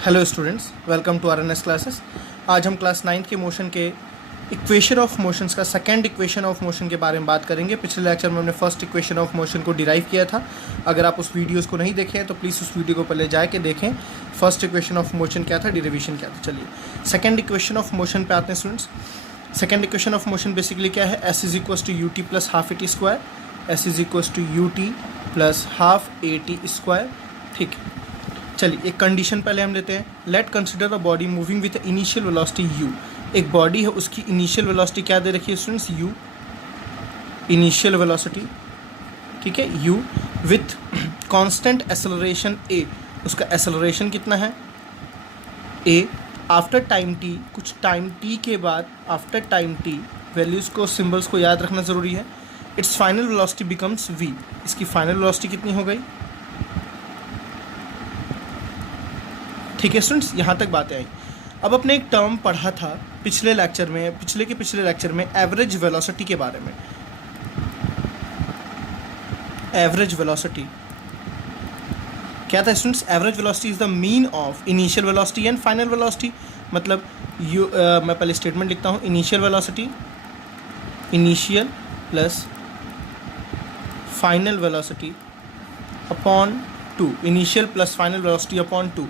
Hello students, welcome to RNS classes. आज हम class 9 के मोशन के इक्वेशन ऑफ मोशंस का सेकंड इक्वेशन ऑफ मोशन के बारे में बात करेंगे। पिछले लेक्चर में हमने फर्स्ट इक्वेशन ऑफ मोशन को डिराइव किया था। अगर आप उस वीडियोस को नहीं देखे हैं तो प्लीज़ उस वीडियो को पहले जाके देखें। फर्स्ट इक्वेशन ऑफ मोशन क्या था, डेरिवेशन क्या था। चलिए सेकेंड इक्वेशन ऑफ मोशन पे आते हैं students. Second equation of motion basically क्या है, s is equals to u t plus half a t square, s is equals to u t plus half a t square. ठीक है, चलिए एक condition पहले हम लेते हैं। Let consider a body moving with initial velocity u। एक बॉडी है, उसकी इनिशियल वेलोसिटी क्या दे रखी है स्टूडेंट्स, u, इनिशियल वेलोसिटी, ठीक है, u with constant acceleration a। उसका एक्सेलरेशन कितना है, a। आफ्टर टाइम t, कुछ टाइम t के बाद, आफ्टर टाइम t, वैल्यूज़ को, सिम्बल्स को याद रखना ज़रूरी है। It's final velocity becomes v। इसकी फाइनल वेलोसिटी कितनी हो गई, ठीक है स्टूडेंट्स, यहाँ तक बातें आई। अब अपने एक टर्म पढ़ा था पिछले लेक्चर में, पिछले लेक्चर में एवरेज वेलोसिटी के बारे में। एवरेज वेलोसिटी क्या था students, average velocity is the mean of initial velocity and final velocity. मतलब मैं पहले स्टेटमेंट लिखता हूँ, initial velocity, initial plus final velocity upon 2, initial plus final velocity upon 2।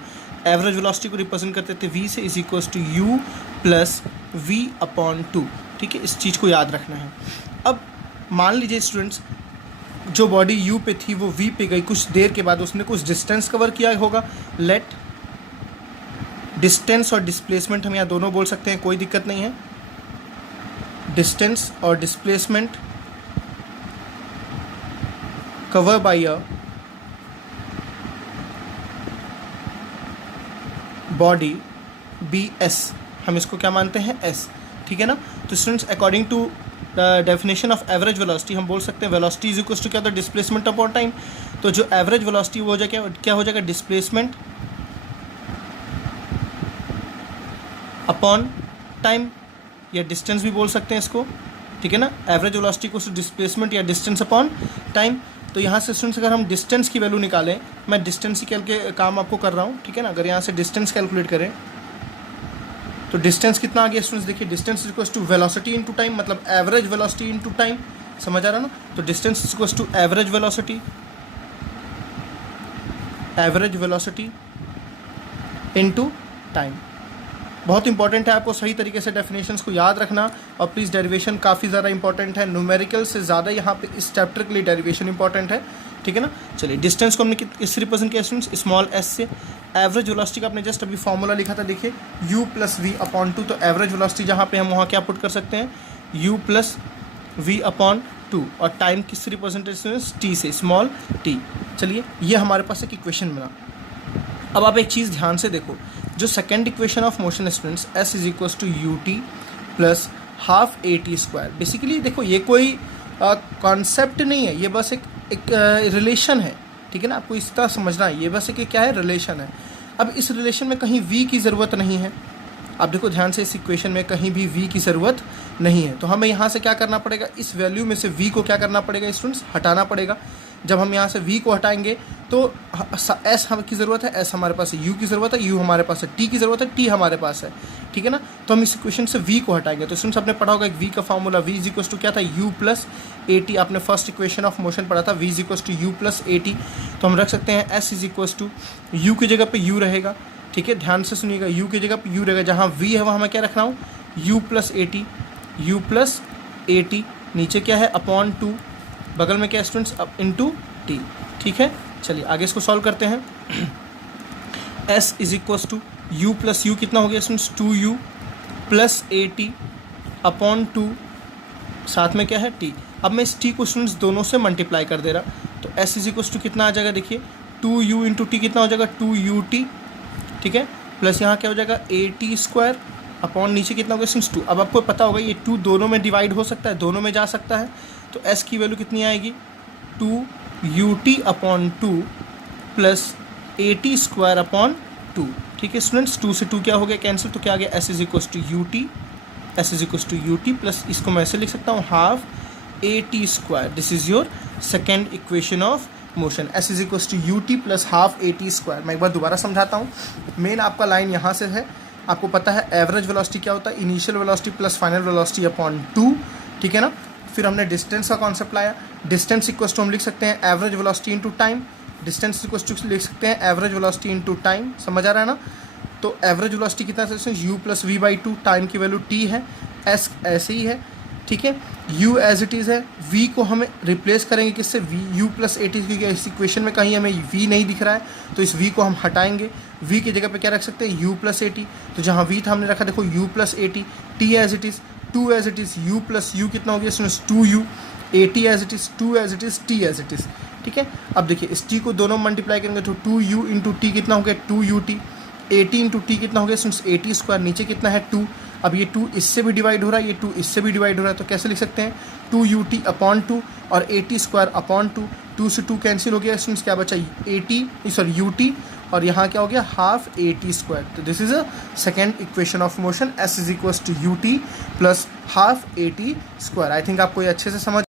Average velocity को रिप्रेजेंट करते थे v से, is equals to u plus v upon 2। ठीक है, इस चीज़ को याद रखना है। अब मान लीजिए स्टूडेंट्स, जो बॉडी u पे थी वो v पे गई, कुछ देर के बाद उसने कुछ डिस्टेंस कवर किया होगा। लेट डिस्टेंस और डिस्प्लेसमेंट हम यहाँ दोनों बोल सकते हैं, कोई दिक्कत नहीं है। डिस्टेंस और displacement cover by a body be s, हम इसको क्या मानते हैं, एस। ठीक है ना। तो students, according to the definition of average velocity हम बोल सकते हैं वेलोसिटी इज इक्वल्स टू क्या होता है, डिस्प्लेसमेंट अपॉन टाइम। तो जो एवरेज वेलोसिटी वो हो जाएगा, क्या हो जाएगा, डिस्प्लेसमेंट अपॉन टाइम, या डिस्टेंस भी बोल सकते हैं इसको। ठीक है ना, एवरेज वेलोसिटी को डिस्प्लेसमेंट या डिस्टेंस अपॉन टाइम। तो यहाँ से स्टूडेंट्स अगर हम डिस्टेंस की वैल्यू निकालें, मैं डिस्टेंस ही के काम आपको कर रहा हूँ, ठीक है ना। अगर यहाँ से डिस्टेंस कैलकुलेट करें तो डिस्टेंस कितना आ गया स्टूडेंट्स, देखिए distance is equals to velocity into time, मतलब एवरेज वेलोसिटी इनटू टाइम। समझ आ रहा ना। तो distance is equals to average velocity, average velocity into time. बहुत इंपॉर्टेंट है, आपको सही तरीके से डेफिनेशंस को याद रखना। और प्लीज़ डेरिवेशन काफ़ी ज़्यादा इंपॉर्टेंट है, न्यूमेरिकल से ज़्यादा यहाँ पे इस चैप्टर के लिए डेरिवेशन इंपॉर्टेंट है। ठीक है ना। चलिए डिस्टेंस को हमने किससे रिप्रेजेंट किया स्टूडेंट्स, स्मॉल एस से। एवरेज वेलोसिटी का आपने जस्ट अभी फॉर्मूला लिखा था, देखिए u प्लस वी अपॉन 2। तो एवरेज वेलोसिटी जहाँ पे हम वहाँ क्या पुट कर सकते हैं, u प्लस वी अपॉन 2। और टाइम किससे रिप्रेजेंटेड t से, स्मॉल t। चलिए ये हमारे पास एक इक्वेशन बना। अब आप एक चीज़ ध्यान से देखो, जो second equation of motion students, s is equals to u t plus half a t square. Basically देखो ये कोई कॉन्सेप्ट नहीं है, ये बस एक रिलेशन है। ठीक है ना, आपको इस तरह समझना है, ये बस एक क्या है, रिलेशन है। अब इस रिलेशन में कहीं v की ज़रूरत नहीं है। आप देखो ध्यान से, इस इक्वेशन में कहीं भी v की ज़रूरत नहीं है। तो हमें यहाँ से क्या करना पड़ेगा, इस वैल्यू में से v को क्या करना पड़ेगा स्टूडेंट्स, हटाना पड़ेगा। जब हम यहाँ से v को हटाएंगे तो s हम की ज़रूरत है, s हमारे पास है, u की ज़रूरत है, u हमारे पास है, t की ज़रूरत है, t हमारे पास है। ठीक है ना। तो हम इस इक्वेशन से v को हटाएंगे। तो स्टूडेंट्स आपने पढ़ा होगा एक v का formula, v is equals to क्या था, u प्लस ए टी। आपने फर्स्ट इक्वेशन ऑफ मोशन पढ़ा था, v is equals to u plus a t. तो हम रख सकते हैं s is equals to u की जगह पे u रहेगा। ठीक है, ध्यान से सुनिएगा, u की जगह पे u रहेगा, जहाँ v है वहाँ मैं क्या रख रहा हूँ, u plus a T, u plus a T. नीचे क्या है, अपॉन 2, बगल में क्या स्टूडेंट्स, अब इंटू टी। ठीक है, चलिए आगे इसको सॉल्व करते हैं। s is equals to u plus u कितना हो गया students, 2u plus a t upon 2, साथ में क्या है t। अब मैं इस t को स्टूडेंट्स दोनों से मल्टीप्लाई कर दे रहा। तो s इज इक्वल्स टू कितना आ जाएगा, देखिए 2u इंटू टी कितना हो जाएगा, 2ut। ठीक है, प्लस यहाँ क्या हो जाएगा, ए टी स्क्वायर अपॉन नीचे कितना हो गया स्टूडेंट्स 2। अब आपको पता होगा ये 2 दोनों में डिवाइड हो सकता है, दोनों में जा सकता है। तो s की वैल्यू कितनी आएगी, 2ut upon 2 plus a t square upon 2। ठीक है स्टूडेंट्स, 2 से 2 क्या हो गया, कैंसिल। तो क्या आ गया, s is equals to u t, s is equals to u t plus, इसको मैं ऐसे लिख सकता हूँ, half a t square. This is your second equation of motion, s is equal to u t plus half a t square. मैं एक बार दोबारा समझाता हूँ। मेन आपका लाइन यहाँ से है, आपको पता है एवरेज वेलोसिटी क्या होता है, initial velocity plus final velocity upon 2, ठीक है ना। फिर हमने डिस्टेंस का कॉन्सेप्ट लाया, डिस्टेंस इक्वल टू हम लिख सकते हैं average velocity into time, distance equal to लिख सकते हैं एवरेज वेलोसिटी इंटू टाइम, समझ आ रहा है ना। तो एवरेज वेलोसिटी कितना है, u plus v by two, time की वैल्यू टी है, एस ऐसे ही है, ठीक है। u एज इट इज़ है, v को हमें रिप्लेस करेंगे किससे, v u plus a t, क्योंकि इस इक्वेशन में कहीं हमें v नहीं दिख रहा है, तो इस v को हम हटाएंगे, v की जगह पे क्या रख सकते हैं, u प्लस ए टी। तो जहाँ v था हमने रखा देखो u plus a t, t as it is, 2 as it is, u plus u कितना हो गया इसमें 2u, a t as it is, 2 as it is, t as it is, ठीक है। अब देखिए इस t को दोनों मल्टीप्लाई करेंगे तो 2u इंटू टी कितना हो गया 2ut, 80 इंटू टी कितना हो गया इसमें 80 स्क्वायर, नीचे कितना है 2। अब ये 2 इससे भी डिवाइड हो रहा है, ये 2 इससे भी डिवाइड हो रहा है, तो कैसे लिख सकते हैं 2ut अपॉन 2 और 80 स्क्वायर अपॉन 2, 2 से 2 कैंसिल हो गया, इसमें क्या बचा 80 सॉरी ut, और यहाँ क्या हो गया हाफ 80 स्क्वायर। तो this is a second equation of motion, s is equal to ut plus half 80 square. I think आपको ये अच्छे से समझ